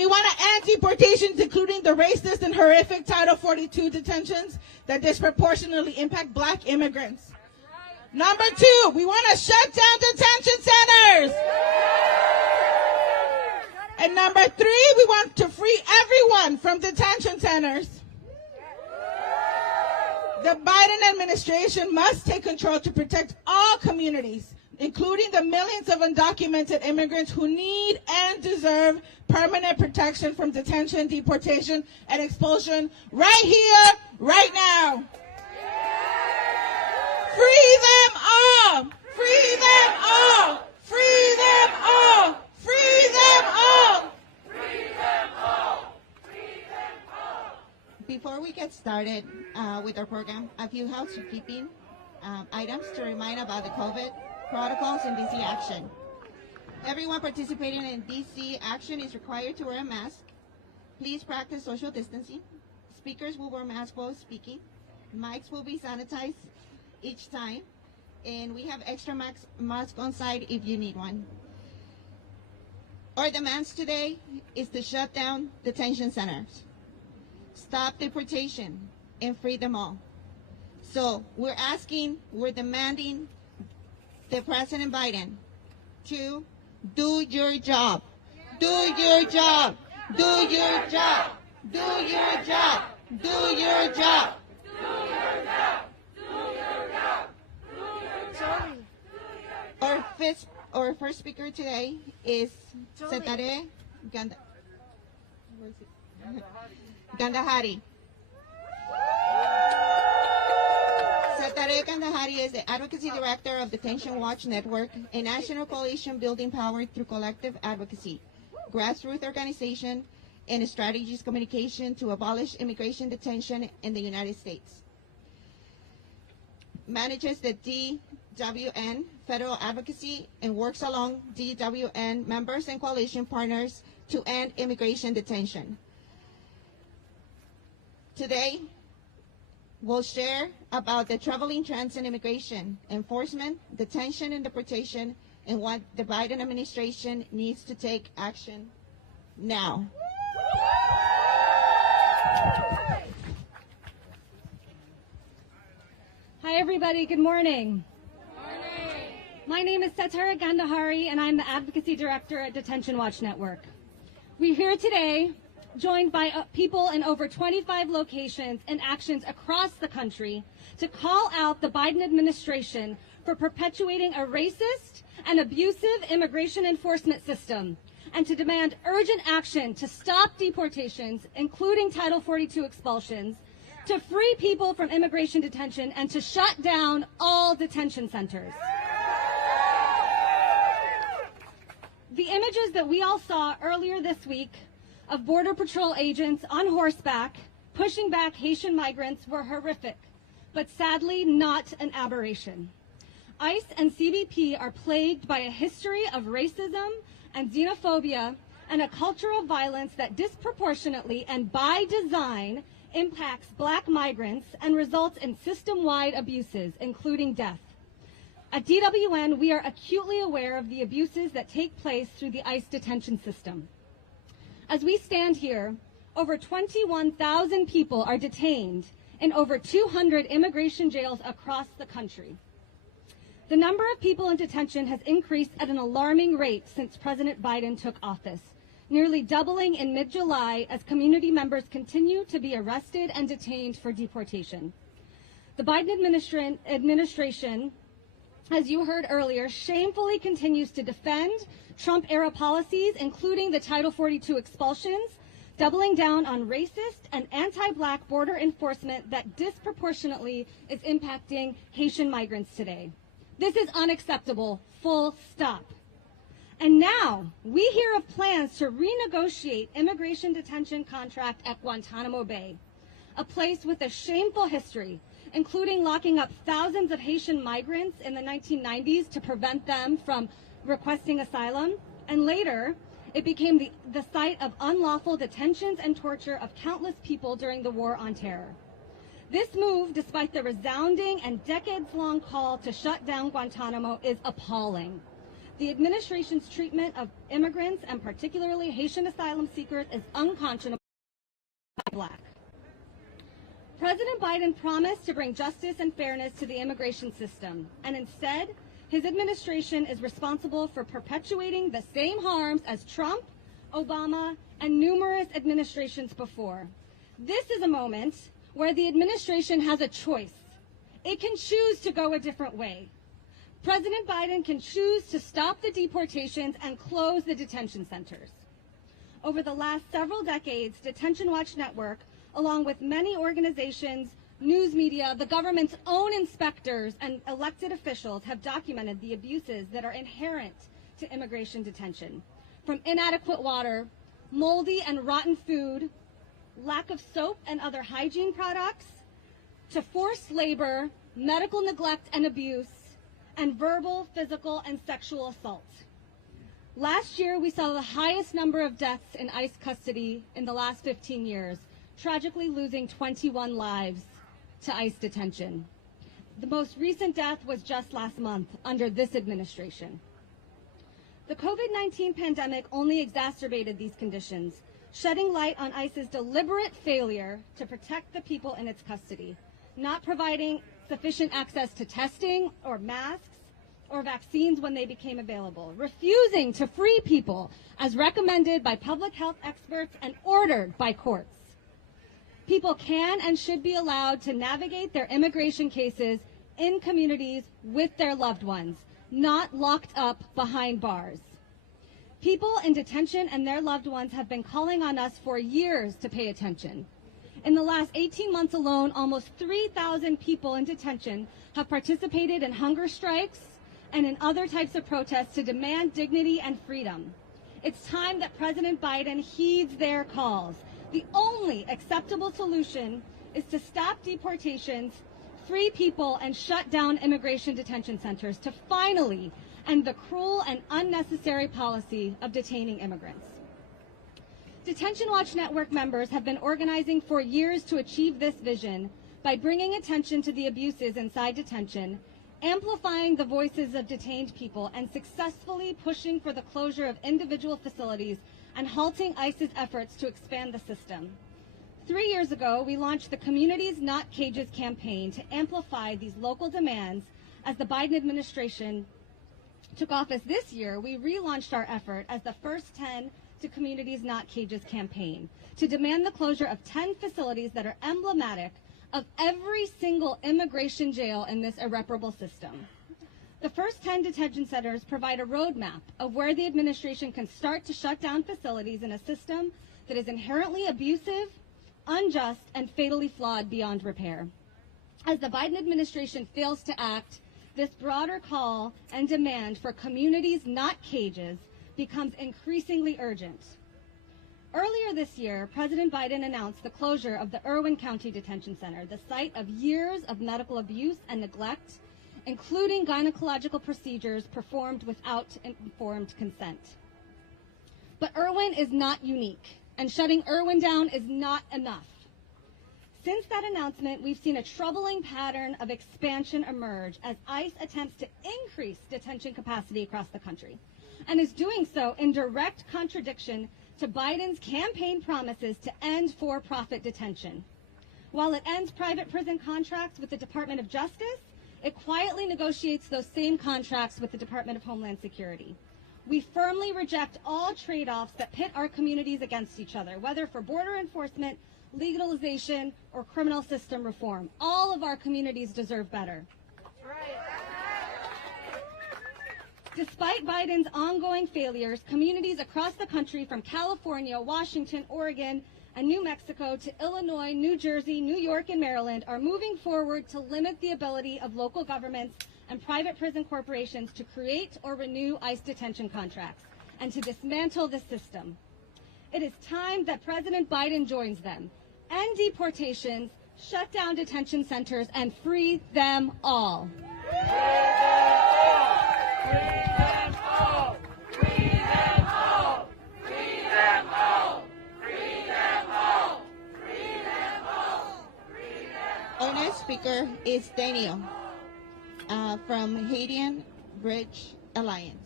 We want to end deportations, including the racist and horrific Title 42 detentions that disproportionately impact Black immigrants. Number 2, we want to shut down detention centers. And number 3, we want to free everyone from detention centers. The Biden administration must take control to protect all communities, including the millions of undocumented immigrants who need and deserve permanent protection from detention, deportation, and expulsion right here, right now. Free them all! Free them all! Free them all! Free them all! Free them all! Free them all! Before we get started with our program, a few housekeeping items to remind about the COVID protocols in DC Action. Everyone participating in DC Action is required to wear a mask. Please practice social distancing. Speakers will wear masks while speaking. Mics will be sanitized each time. And we have extra masks on site if you need one. Our demands today is to shut down detention centers, stop deportation, and free them all. So we're demanding the President Biden to do your job. Do your job. Do your job. Do your job. Do your job. Do your job! Do your job! Do your job! Our first speaker today is Setare Gandahari. Setare Gandahari is the Advocacy Director of Detention Watch Network, a national coalition building power through collective advocacy, grassroots organization, and strategies communication to abolish immigration detention in the United States. Manages the DWN Federal Advocacy and works along DWN members and coalition partners to end immigration detention. Today, we'll share about the troubling trends in immigration, enforcement, detention, and deportation, and what the Biden administration needs to take action now. Hi, everybody. Good morning. My name is Setara Gandahari, and I'm the Advocacy Director at Detention Watch Network. We're here today joined by people in over 25 locations and actions across the country to call out the Biden administration for perpetuating a racist and abusive immigration enforcement system, and to demand urgent action to stop deportations, including Title 42 expulsions, to free people from immigration detention, and to shut down all detention centers. The images that we all saw earlier this week of Border Patrol agents on horseback pushing back Haitian migrants were horrific, but sadly not an aberration. ICE and CBP are plagued by a history of racism and xenophobia and a culture of violence that disproportionately and by design impacts Black migrants and results in system-wide abuses, including death. At DWN, we are acutely aware of the abuses that take place through the ICE detention system. As we stand here, over 21,000 people are detained in over 200 immigration jails across the country. The number of people in detention has increased at an alarming rate since President Biden took office, nearly doubling in mid-July as community members continue to be arrested and detained for deportation. The Biden administration, as you heard earlier, shamefully continues to defend Trump-era policies, including the Title 42 expulsions, doubling down on racist and anti-Black border enforcement that disproportionately is impacting Haitian migrants today. This is unacceptable, full stop. And now we hear of plans to renegotiate immigration detention contract at Guantanamo Bay, a place with a shameful history, including locking up thousands of Haitian migrants in the 1990s to prevent them from requesting asylum. And later, it became the site of unlawful detentions and torture of countless people during the War on Terror. This move, despite the resounding and decades-long call to shut down Guantanamo, is appalling. The administration's treatment of immigrants, and particularly Haitian asylum seekers, is unconscionable by Black. President Biden promised to bring justice and fairness to the immigration system, and instead, his administration is responsible for perpetuating the same harms as Trump, Obama, and numerous administrations before. This is a moment where the administration has a choice. It can choose to go a different way. President Biden can choose to stop the deportations and close the detention centers. Over the last several decades, Detention Watch Network, along with many organizations, news media, the government's own inspectors, and elected officials have documented the abuses that are inherent to immigration detention. From inadequate water, moldy and rotten food, lack of soap and other hygiene products, to forced labor, medical neglect and abuse, and verbal, physical, and sexual assault. Last year, we saw the highest number of deaths in ICE custody in the last 15 years, tragically losing 21 lives to ICE detention. The most recent death was just last month under this administration. The COVID-19 pandemic only exacerbated these conditions, shedding light on ICE's deliberate failure to protect the people in its custody, not providing sufficient access to testing or masks or vaccines when they became available, refusing to free people as recommended by public health experts and ordered by courts. People can and should be allowed to navigate their immigration cases in communities with their loved ones, not locked up behind bars. People in detention and their loved ones have been calling on us for years to pay attention. In the last 18 months alone, almost 3,000 people in detention have participated in hunger strikes and in other types of protests to demand dignity and freedom. It's time that President Biden heeds their calls. The only acceptable solution is to stop deportations, free people, and shut down immigration detention centers to finally end the cruel and unnecessary policy of detaining immigrants. Detention Watch Network members have been organizing for years to achieve this vision by bringing attention to the abuses inside detention, amplifying the voices of detained people, and successfully pushing for the closure of individual facilities and halting ICE's efforts to expand the system. 3 years ago, we launched the Communities Not Cages campaign to amplify these local demands. As the Biden administration took office this year, we relaunched our effort as the first 10 to Communities Not Cages campaign to demand the closure of 10 facilities that are emblematic of every single immigration jail in this irreparable system. The first 10 detention centers provide a roadmap of where the administration can start to shut down facilities in a system that is inherently abusive, unjust, and fatally flawed beyond repair. As the Biden administration fails to act, this broader call and demand for communities not cages becomes increasingly urgent. Earlier this year, President Biden announced the closure of the Irwin County Detention Center, the site of years of medical abuse and neglect, including gynecological procedures performed without informed consent. But Irwin is not unique, and shutting Irwin down is not enough. Since that announcement, we've seen a troubling pattern of expansion emerge as ICE attempts to increase detention capacity across the country, and is doing so in direct contradiction to Biden's campaign promises to end for-profit detention. While it ends private prison contracts with the Department of Justice, it quietly negotiates those same contracts with the Department of Homeland Security. We firmly reject all trade-offs that pit our communities against each other, whether for border enforcement, legalization, or criminal system reform. All of our communities deserve better. Despite Biden's ongoing failures, communities across the country from California, Washington, Oregon, and New Mexico to Illinois, New Jersey, New York, and Maryland are moving forward to limit the ability of local governments and private prison corporations to create or renew ICE detention contracts and to dismantle the system. It is time that President Biden joins them. End deportations, shut down detention centers, and free them all. Our next speaker is Daniel from Haitian Bridge Alliance.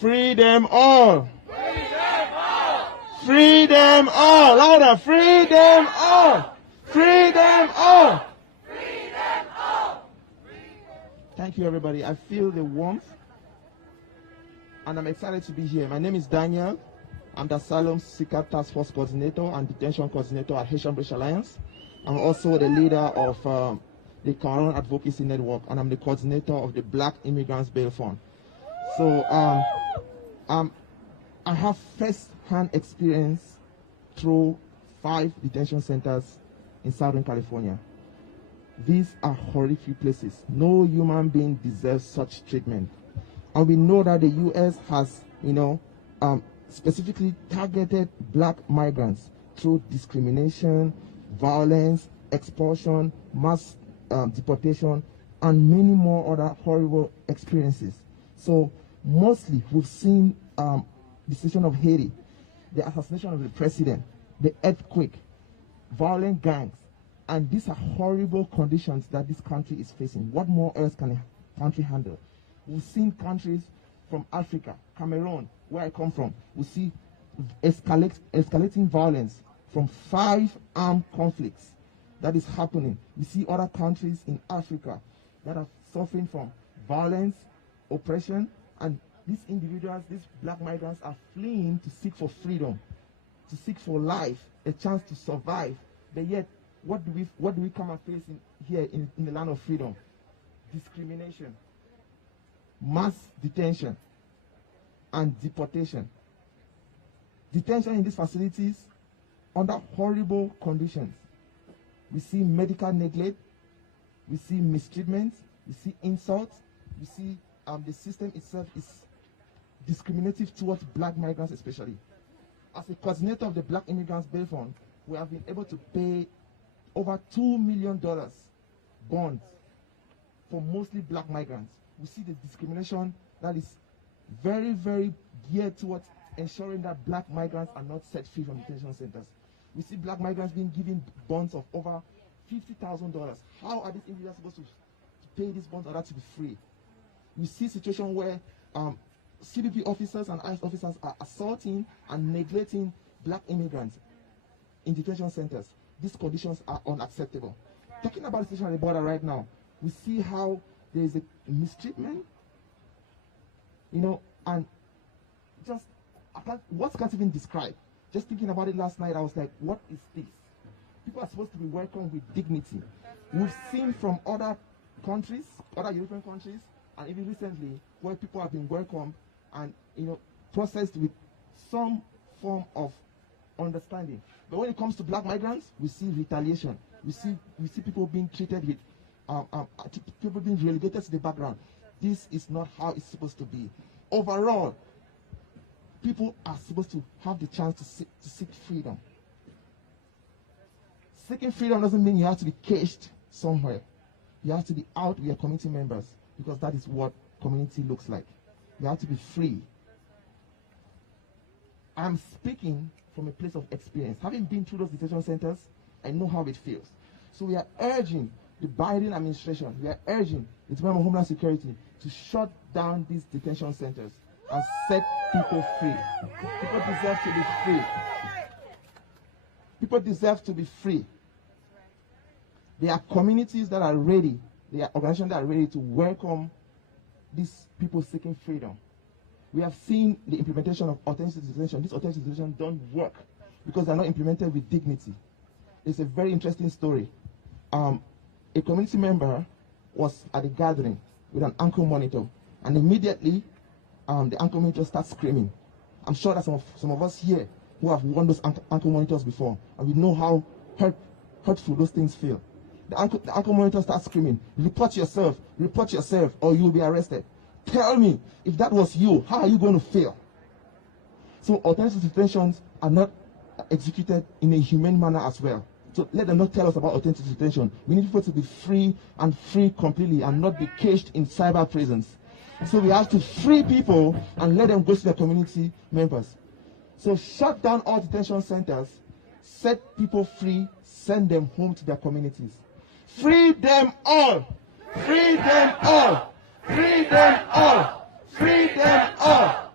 Free them all. Free them all. Louder. Free them all. Free them all. Thank you, everybody. I feel the warmth, and I'm excited to be here. My name is Daniel. I'm the Asylum Seeker Task Force Coordinator and Detention Coordinator at Haitian British Alliance. I'm also the leader of the Cameroon Advocacy Network, and I'm the coordinator of the Black Immigrants Bail Fund. So I have first-hand experience through 5 detention centers in Southern California. These are horrific places. No human being deserves such treatment. And we know that the U.S. has, specifically targeted black migrants through discrimination, violence, expulsion, mass deportation, and many more other horrible experiences. So mostly we've seen the situation of Haiti, the assassination of the president, the earthquake, violent gangs, and these are horrible conditions that this country is facing. What more else can a country handle? We've seen countries from Africa, Cameroon, where I come from, we see escalating violence from 5 armed conflicts that is happening. We see other countries in Africa that are suffering from violence, oppression, and these individuals, these black migrants, are fleeing to seek for freedom, to seek for life, a chance to survive. But yet, what do we come and face here in the land of freedom? Discrimination, mass detention, and deportation. Detention in these facilities under horrible conditions. We see medical neglect, we see mistreatment, we see insults, we see the system itself is discriminative towards black migrants especially. As a coordinator of the Black Immigrants Bail Fund, we have been able to pay over $2 million bonds for mostly black migrants. We see the discrimination that is very, very geared towards ensuring that black migrants are not set free from detention centers. We see black migrants being given bonds of over $50,000. How are these individuals supposed to pay these bonds in order to be free? We see situations where CBP officers and ICE officers are assaulting and neglecting black immigrants in detention centers. These conditions are unacceptable. Talking about the situation at the border right now, we see how there is a mistreatment, and just words can't even describe. Just thinking about it last night, I was like, what is this? People are supposed to be welcomed with dignity. We've seen from other countries, other European countries, and even recently, where people have been welcomed and processed with some form of understanding. But when it comes to black migrants, we see retaliation. We see people being treated with people being relegated to the background. This is not how it's supposed to be. Overall, people are supposed to have the chance to seek freedom. Seeking freedom doesn't mean you have to be caged somewhere. You have to be out with your community members, because that is what community looks like. You have to be free. I'm speaking from a place of experience. Having been through those detention centers, I know how it feels. So we are urging the Biden administration, we are urging the Department of Homeland Security to shut down these detention centers and set people free. People deserve to be free. People deserve to be free. There are communities that are ready, there are organizations that are ready to welcome these people seeking freedom. We have seen the implementation of alternative detention. These alternative detention don't work because they're not implemented with dignity. It's a very interesting story. A community member was at a gathering with an ankle monitor, and immediately the ankle monitor starts screaming. I'm sure that some of us here who have worn those ankle monitors before, and we know how hurtful those things feel. The ankle monitor starts screaming, report yourself, or you'll be arrested. Tell me, if that was you, how are you going to feel? So alternative detentions are not executed in a humane manner as well. So let them not tell us about alternative detention. We need people to be free and free completely and not be caged in cyber prisons. So we have to free people and let them go to their community members. So shut down all detention centers, set people free, send them home to their communities. Free them all! Free them all! Free them all! Free them all!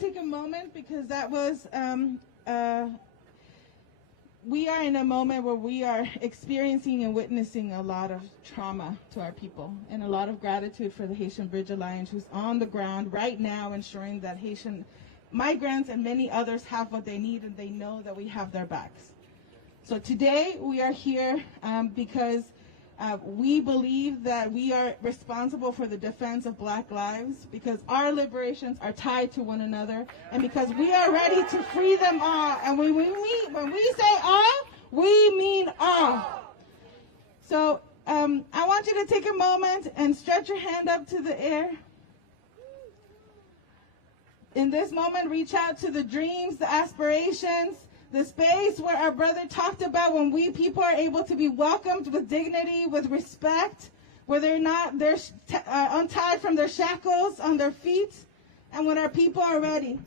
take a moment because that was, we are in a moment where we are experiencing and witnessing a lot of trauma to our people, and a lot of gratitude for the Haitian Bridge Alliance, who's on the ground right now ensuring that Haitian migrants and many others have what they need, and they know that we have their backs. So today we are here because we believe that we are responsible for the defense of Black lives, because our liberations are tied to one another, and because we are ready to free them all. And when we say all, we mean all. So I want you to take a moment and stretch your hand up to the air. In this moment, reach out to the dreams, the aspirations, the space where our brother talked about when we people are able to be welcomed with dignity, with respect, where they're untied from their shackles on their feet, and when our people are ready.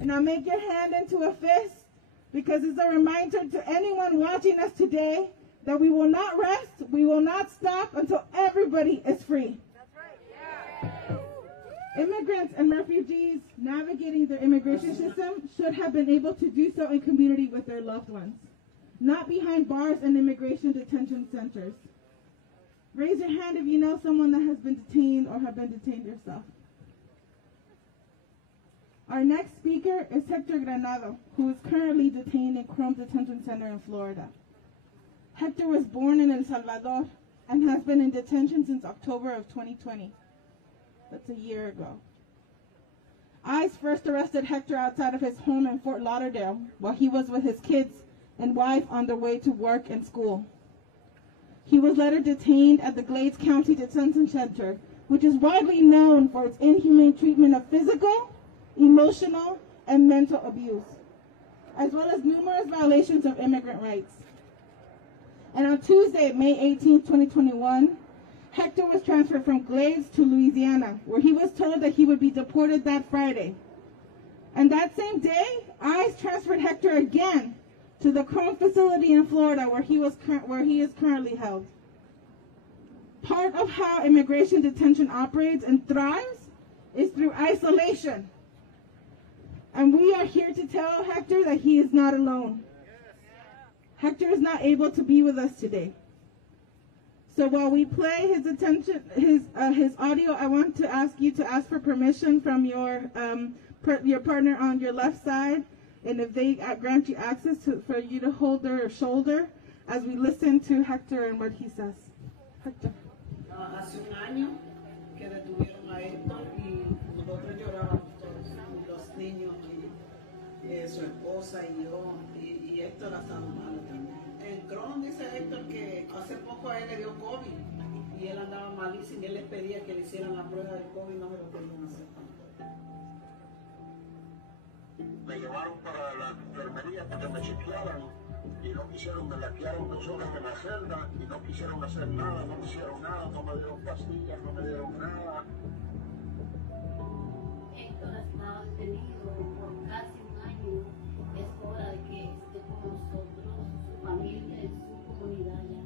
And now make your hand into a fist, because it's a reminder to anyone watching us today that we will not rest, we will not stop until everybody is free. Immigrants and refugees navigating their immigration system should have been able to do so in community with their loved ones, not behind bars and immigration detention centers. Raise your hand if you know someone that has been detained or have been detained yourself. Our next speaker is Hector Granado, who is currently detained in Chrome Detention Center in Florida. Hector was born in El Salvador and has been in detention since October of 2020. That's a year ago. ICE first arrested Hector outside of his home in Fort Lauderdale while he was with his kids and wife on their way to work and school. He was later detained at the Glades County Detention Center, which is widely known for its inhumane treatment of physical, emotional, and mental abuse, as well as numerous violations of immigrant rights. And on Tuesday, May 18, 2021, Hector was transferred from Glades to Louisiana, where he was told that he would be deported that Friday. And that same day, ICE transferred Hector again to the Chrome facility in Florida, where he is currently held. Part of how immigration detention operates and thrives is through isolation. And we are here to tell Hector that he is not alone. Hector is not able to be with us today. So while we play his audio, I want to ask you to ask for permission from your partner on your left side, and if they grant you access for you to hold their shoulder as we listen to Hector and what he says. Hector. Hace un año que detuvieron a Héctor y nosotros llorábamos todos, los niños y su esposa y yo, y Héctor ha estado malo también. En Chrome dice Héctor que hace poco a él le dio COVID y él andaba malísimo y él les pedía que le hicieran la prueba del COVID y no se lo querían hacer. Me llevaron para la enfermería para que me chequearan y no quisieron, me laquearon 2 horas en la celda y no quisieron hacer nada, no me hicieron nada, no me dieron pastillas, no me dieron nada. Héctor ha estado detenido por casi un año. Es hora de que esté con nosotros, su familia y su comunidad ya.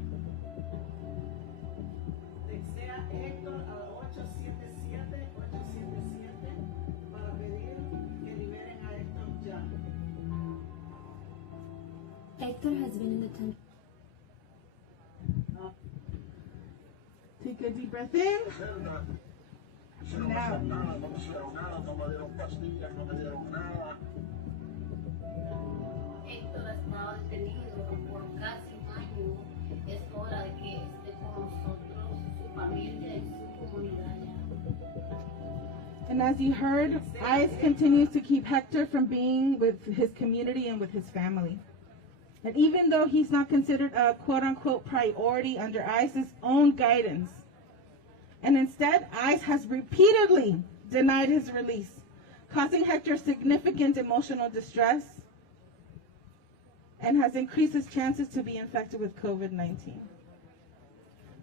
Textea Héctor a 877 para pedir que liberen a Héctor ya. Héctor has been in detention. Take a deep breath in. No me hicieron nada, no me hicieron nada, no me dieron pastillas, no me dieron nada. Héctor ha estado detenido por casi un año. Es hora de que esté con nosotros, su familia y su comunidad ya. And as you heard, ICE continues to keep Hector from being with his community and with his family. And even though he's not considered a quote-unquote priority under ICE's own guidance, and instead, ICE has repeatedly denied his release, causing Hector significant emotional distress and has increased his chances to be infected with COVID-19.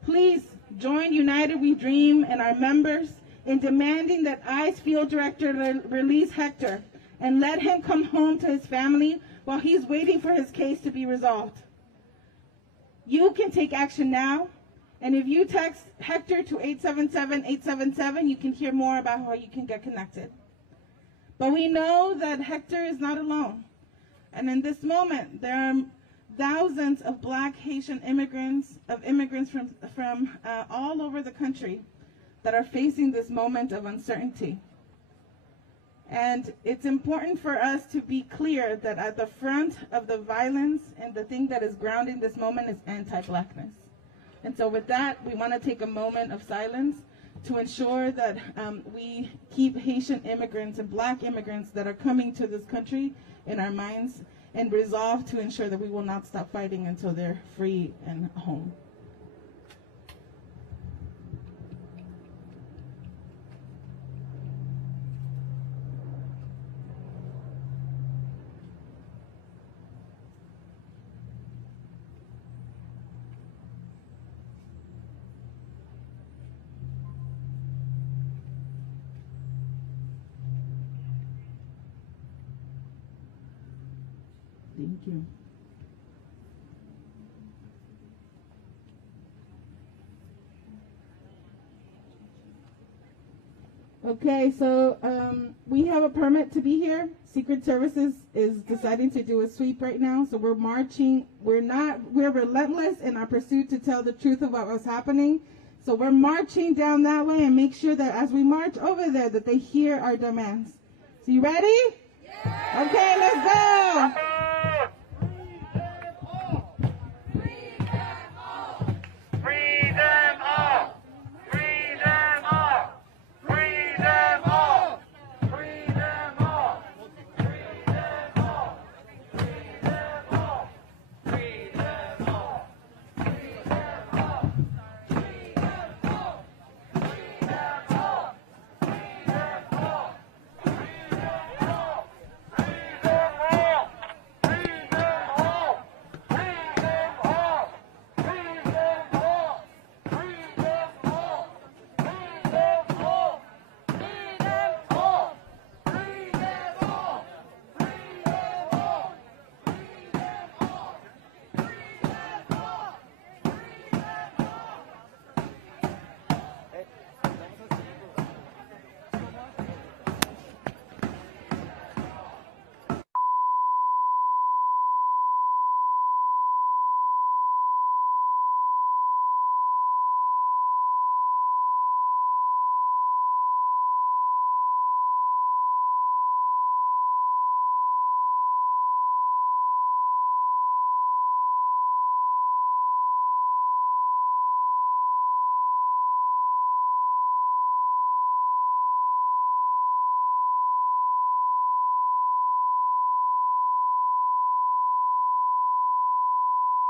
Please join United We Dream and our members in demanding that ICE Field Director release Hector and let him come home to his family while he's waiting for his case to be resolved. You can take action now, and if you text Hector to 877-877, you can hear more about how you can get connected. But we know that Hector is not alone. And in this moment, there are thousands of Black Haitian immigrants from all over the country that are facing this moment of uncertainty. And it's important for us to be clear that at the front of the violence and the thing that is grounding this moment is anti-Blackness. And so with that, we want to take a moment of silence to ensure that we keep Haitian immigrants and Black immigrants that are coming to this country in our minds, and resolve to ensure that we will not stop fighting until they're free and home. Thank you. Okay, so we have a permit to be here. Secret Services is deciding to do a sweep right now, so we're marching. We're relentless in our pursuit to tell the truth about what's happening. So we're marching down that way, and make sure that as we march over there that they hear our demands. So you ready? Yeah. Okay, let's go.